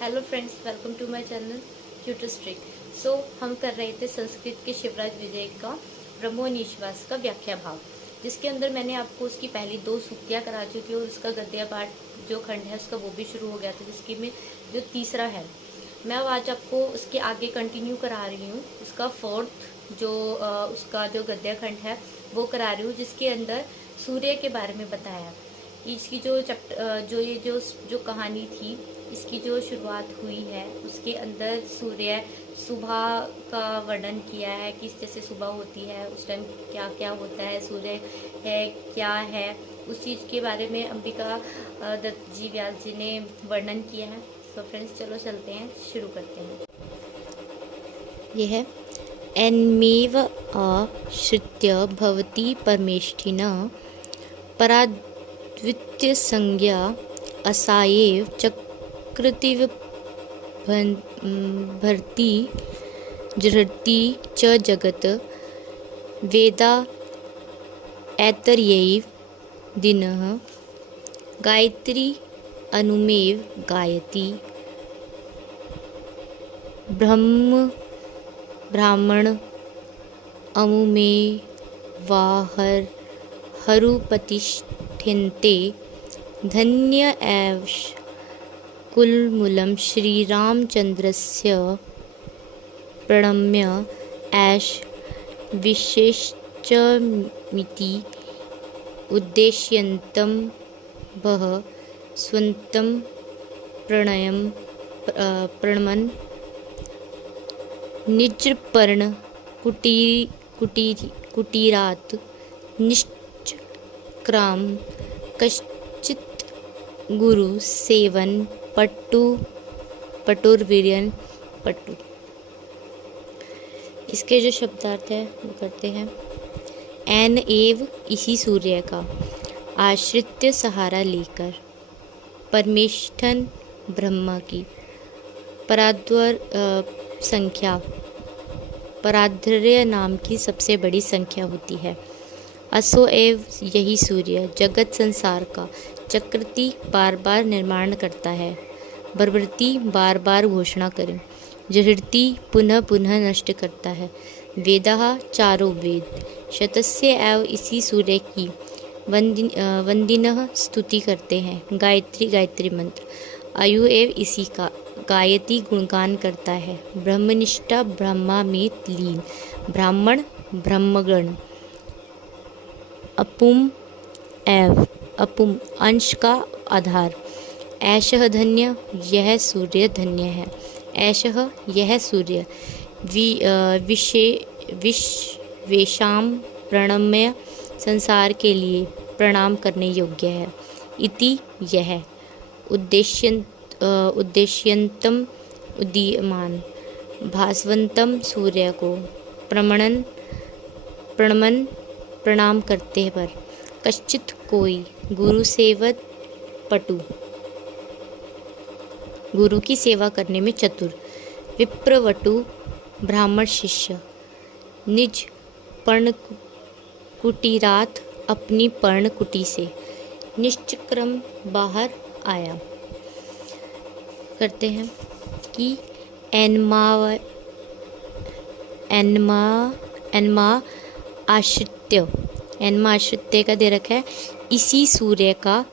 Hello friends, welcome to my channel tutors trick. So हम कर रहे थे संस्कृत के शिवराज विजय का ब्रह्मोनिश्वास का व्याख्या भाग, जिसके अंदर मैंने आपको उसकी पहली 2 सूक्तियाँ करा चुकी और उसका गद्य पाठ जो खंड है उसका वो भी शुरू हो गया था, जिसकी में जो तीसरा है मैं अब आज आपको उसके आगे कंटिन्यू करा रही हूँ। उसका फोर्थ उसका जो गद्य खंड है वो करा रही हूँ, जिसके अंदर सूर्य के बारे में बताया। इसकी जो कहानी थी, इसकी जो शुरुआत हुई है उसके अंदर सूर्य सुबह का वर्णन किया है, किस जैसे सुबह होती है उस टाइम क्या क्या होता है, सूर्य है क्या है, उस चीज़ के बारे में अंबिका दत्त जी व्यास जी ने वर्णन किया है। तो फ्रेंड्स चलो चलते हैं, शुरू करते हैं। यह है एन्मेव आश्रित्य भवती परमेष्ठिनः पराद्वितीय संज्ञा असायेव चक्रतिव भर्ती जृति च जगत वेदा ऐतर्यैव दिनः गायत्री अनुमेव गायति ब्राह्मण अमुमेवाहर हरुपतिष्ठन्ते धन्य एव कुलमूलं श्रीरामचन्द्रस्य प्रणम्य ऐश विशेषमिति उद्देश्यन्तं वह स्वन्तं प्रणमन् निजपर्ण कुटीरात् निष्क्राम कश्चित् गुरु सेवन पटुर्वीर्यन पटु। इसके जो शब्दार्थ है वो करते हैं। एन एव इसी सूर्य का आश्रित्य सहारा लेकर परमेष्ठन ब्रह्मा की पराध्वर्य नाम की सबसे बड़ी संख्या होती है। असो एव यही सूर्य जगत संसार का चक्रती बार बार निर्माण करता है, बर्बरती बार बार घोषणा करें, जहृति पुनः पुनः नष्ट करता है। वेदाः चारों वेद शतस्य एव इसी सूर्य की वंदिनः स्तुति करते हैं। गायत्री मंत्र आयु एव इसी का गायती गुणगान करता है। ब्रह्मनिष्ठा ब्रह्मा में लीन, ब्राह्मण ब्रह्मगण अपुम अंश का आधार। ऐशः धन्य यह सूर्य धन्य है। ऐशः यह सूर्य विश्वेशाम प्रणम्य संसार के लिए प्रणाम करने योग्य है। इति यह उद्देश्यंतम उदीयमान भास्वंतम सूर्य को प्रणाम करते पर कश्चित कोई गुरु सेवत पटु गुरु की सेवा करने में चतुर विप्रवटु ब्राह्मण शिष्य निज पर्ण कुटीरात अपनी पर्ण कुटी से निश्चक्रम बाहर आया। करते हैं कि एन्मा आश्रित्य का दे रखा है इसी सूर्य का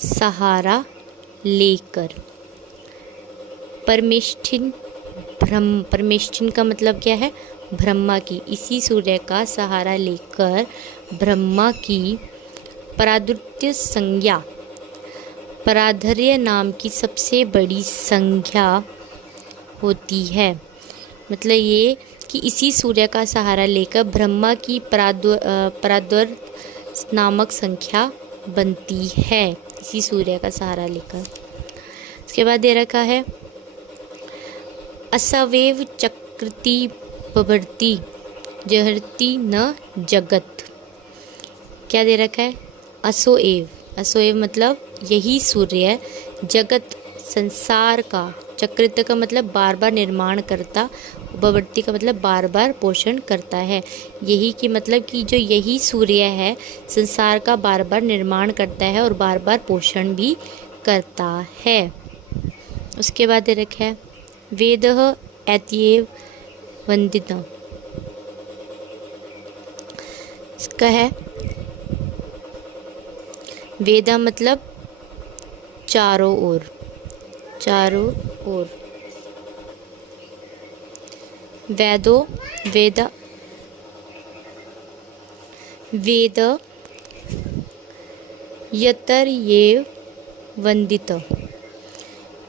सहारा लेकर। परमेष्ठिन का मतलब क्या है? ब्रह्मा की। इसी सूर्य का सहारा लेकर ब्रह्मा की पराद्वितीय संज्ञा, पराधर्य नाम की सबसे बड़ी संख्या होती है। मतलब ये कि इसी सूर्य का सहारा लेकर ब्रह्मा की पराद्वर नामक संख्या बनती है, इसी सूर्य का सहारा लेकर। उसके बाद दे रखा है असवेव चक्रती बभर्ती जहरती न जगत। क्या दे रखा है? असोएव मतलब यही सूर्य जगत संसार का, चक्रित का मतलब बार बार निर्माण करता, बभर्ती का मतलब बार बार पोषण करता है। यही कि मतलब कि जो यही सूर्य है संसार का बार बार निर्माण करता है और बार बार पोषण भी करता है। उसके बाद दे रखा है वेदः एत्येव वंदितः। इसका है वेदा मतलब चारों ओर, चारों ओर। वेदो वेदा वेद यतर्येव वंदित।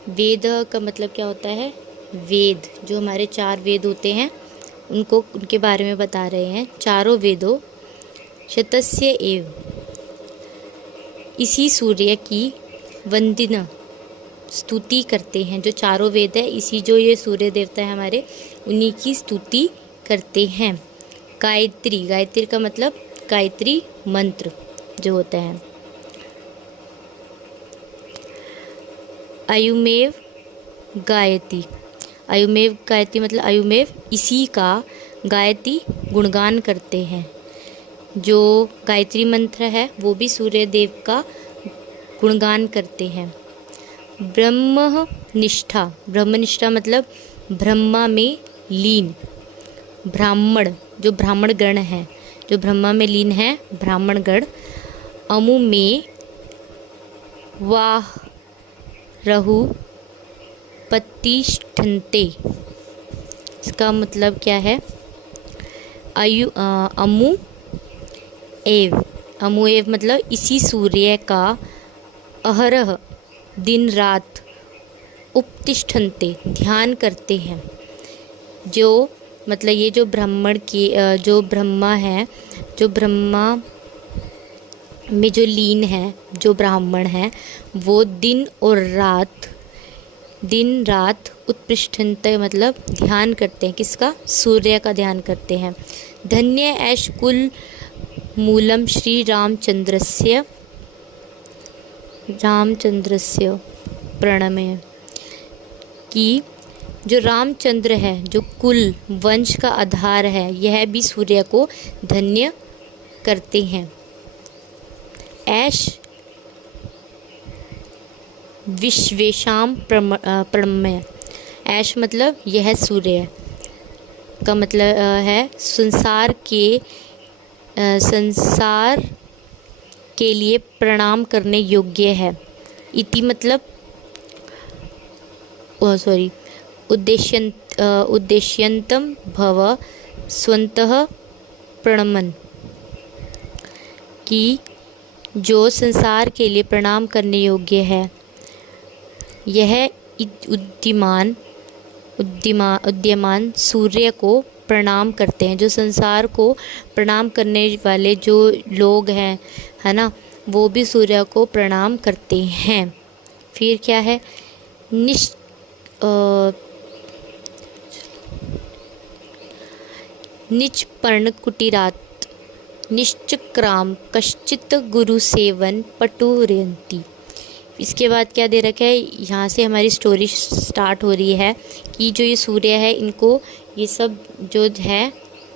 वेद का मतलब क्या होता है? वेद, जो हमारे 4 वेद होते हैं उनको, उनके बारे में बता रहे हैं। चारों वेदों शतस्य एव, इसी सूर्य की वंदना स्तुति करते हैं। जो चारों वेद है, इसी जो ये सूर्य देवता है हमारे, उन्हीं की स्तुति करते हैं। गायत्री, गायत्री का मतलब गायत्री मंत्र जो होता है। अयुमेव गायति, अयुमेव गायति मतलब अयुमेव इसी का, गायति गुणगान करते हैं। जो गायत्री मंत्र है वो भी सूर्य देव का गुणगान करते हैं। ब्रह्मनिष्ठा, ब्रह्मनिष्ठा मतलब ब्रह्मा में लीन, ब्राह्मण, जो ब्राह्मण गण है, जो ब्रह्मा में लीन है ब्राह्मण गण। अमु में वाह रहु प्रतिष्ठन्ते, इसका मतलब क्या है? अमु एव, अमु एव मतलब इसी सूर्य का अहरह दिन रात उपतिष्ठन्ते ध्यान करते हैं। जो मतलब ये जो ब्राह्मण की जो ब्रह्मा है, जो ब्रह्मा में जो लीन है, जो ब्राह्मण है, वो दिन और रात, दिन रात उत्पृष्ठन्ते मतलब ध्यान करते हैं। किसका? सूर्य का ध्यान करते हैं। धन्य ऐश कुल मूलम श्री रामचंद्रस्य प्रणमय, कि जो रामचंद्र है, जो कुल वंश का आधार है, यह भी सूर्य को धन्य करते हैं। ऐश विश्वेशाम प्रणमय, ऐश मतलब यह सूर्य का मतलब है संसार के लिए प्रणाम करने योग्य है। इति मतलब उद्देश्यंतम भव स्वन्तः प्रणमन, कि जो संसार के लिए प्रणाम करने योग्य है, यह उद्यमान सूर्य को प्रणाम करते हैं। जो संसार को प्रणाम करने वाले जो लोग हैं, है ना, वो भी सूर्य को प्रणाम करते हैं। फिर क्या है? निचपर्ण कुटीरात निश्चक्राम कश्चित गुरु सेवन पटुरयन्ति। इसके बाद क्या दे रखा है? यहाँ से हमारी स्टोरी स्टार्ट हो रही है कि जो ये सूर्य है, इनको ये सब जो है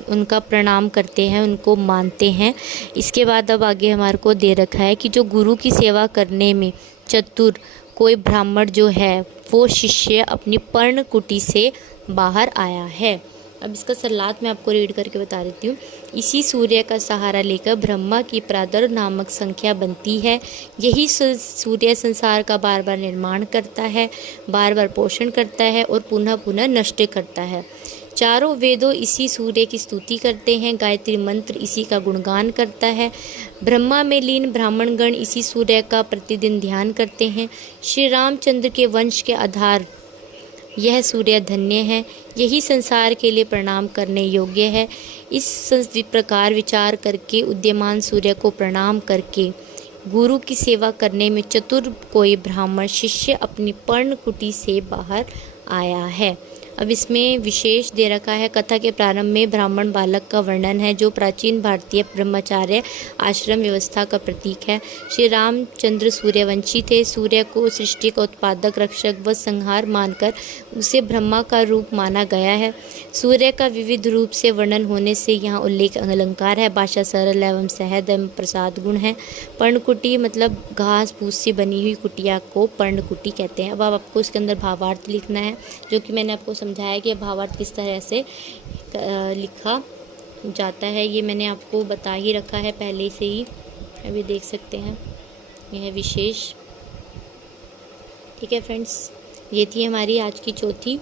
उनका प्रणाम करते हैं, उनको मानते हैं। इसके बाद अब आगे हमारे को दे रखा है कि जो गुरु की सेवा करने में चतुर कोई ब्राह्मण जो है, वो शिष्य अपनी पर्ण कुटी से बाहर आया है। अब इसका सलात मैं आपको रीड करके बता देती हूँ। इसी सूर्य का सहारा लेकर ब्रह्मा की प्रादुर्भाव नामक संख्या बनती है। यही सूर्य संसार का बार बार निर्माण करता है, बार बार पोषण करता है और पुनः पुनः नष्ट करता है। चारों वेदों इसी सूर्य की स्तुति करते हैं। गायत्री मंत्र इसी का गुणगान करता है। ब्रह्मा में लीन ब्राह्मणगण इसी सूर्य का प्रतिदिन ध्यान करते हैं। श्री रामचंद्र के वंश के आधार यह सूर्य धन्य है, यही संसार के लिए प्रणाम करने योग्य है। इस प्रकार विचार करके उद्यमान सूर्य को प्रणाम करके गुरु की सेवा करने में चतुर कोई ब्राह्मण शिष्य अपनी पर्ण कुटी से बाहर आया है। अब इसमें विशेष दे रखा है, कथा के प्रारंभ में ब्राह्मण बालक का वर्णन है जो प्राचीन भारतीय ब्रह्मचार्य आश्रम व्यवस्था का प्रतीक है। श्री रामचंद्र सूर्यवंशी थे। सूर्य को सृष्टि का उत्पादक, रक्षक व संहार मानकर उसे ब्रह्मा का रूप माना गया है। सूर्य का विविध रूप से वर्णन होने से यहाँ उल्लेख अलंकार है। भाषा सरल एवं सहज एवं प्रसाद गुण है। पर्णकुटी मतलब घास फूस से बनी हुई कुटिया को पर्णकुटी कहते हैं। अब आपको इसके अंदर भावार्थ लिखना है, जो कि मैंने आपको समझाया कि भावार्थ किस तरह से लिखा जाता है, ये मैंने आपको बता ही रखा है पहले से ही। अभी देख सकते हैं, यह विशेष। ठीक है फ्रेंड्स, ये थी हमारी आज की चौथी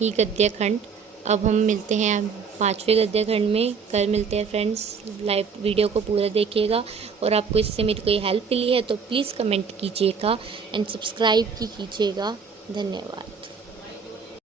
ही गद्य खंड। अब हम मिलते हैं 5वें गद्य खंड में। कल मिलते हैं फ्रेंड्स। लाइव वीडियो को पूरा देखिएगा, और आपको इससे मेरी कोई हेल्प मिली है तो प्लीज़ कमेंट कीजिएगा एंड सब्सक्राइब कीजिएगा। धन्यवाद।